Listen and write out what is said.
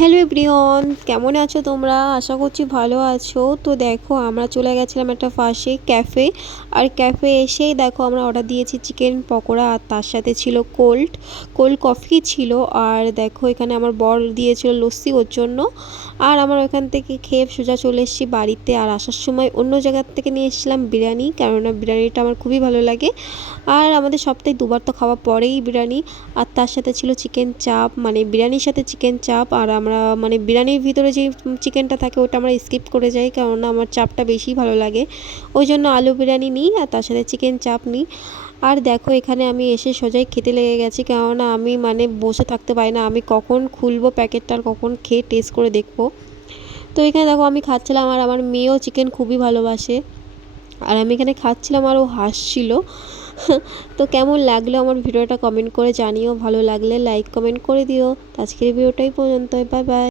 Hello everyone, কেমন আছো তোমরা? আশা করছি ভালো আছো। তো দেখো আমরা চলে গেছিলাম একটা পাশে ক্যাফে। আর ক্যাফে এসেই দেখো আমরা অর্ডার দিয়েছি চিকেন পকোড়া, আর তার সাথে ছিল কোল্ড কোল্ড কফি ছিল। আর দেখো এখানে আমার বর দিয়েছিল লস্যি ওর জন্য। আর আমার ওখান থেকে খেয়ে সোজা চলে এসেছি বাড়িতে। আর আসার সময় অন্য জায়গার থেকে নিয়ে এসেছিলাম বিরিয়ানি, কেননা বিরিয়ানিটা আমার খুবই ভালো লাগে। আর আমাদের সপ্তাহে দুবার তো খাওয়া পড়েই বিরিয়ানি। আর তার সাথে ছিল চিকেন চাপ, মানে বিরিয়ানির সাথে চিকেন চাপ। আর আমরা মানে বিরিয়ানির ভিতরে যে চিকেনটা থাকে ওটা আমরা স্কিপ করে যাই, কেননা আমার চাপটা বেশি ভালো লাগে। ওই জন্য আলু বিরিয়ানি নিই আর তার সাথে চিকেন চাপ নিই। আর দেখো এখানে আমি এসে সোজাই খেতে লেগে গেছি, কেননা আমি মানে বসে থাকতে পারি না, আমি কখন খুলবো প্যাকেটটা আর কখন খেয়ে টেস্ট করে দেখবো। তো এখানে দেখো আমি খাচ্ছিলাম, আর আমার মেয়েও চিকেন খুবই ভালোবাসে। আর আমি এখানে খাচ্ছিলাম আর ও হাসছিল। তো কেমন লাগলো আমার ভিডিওটা কমেন্ট করে জানিও, ভালো লাগলে লাইক কমেন্ট করে দিও। আজকের ভিডিওটাই পর্যন্ত, বাই বাই।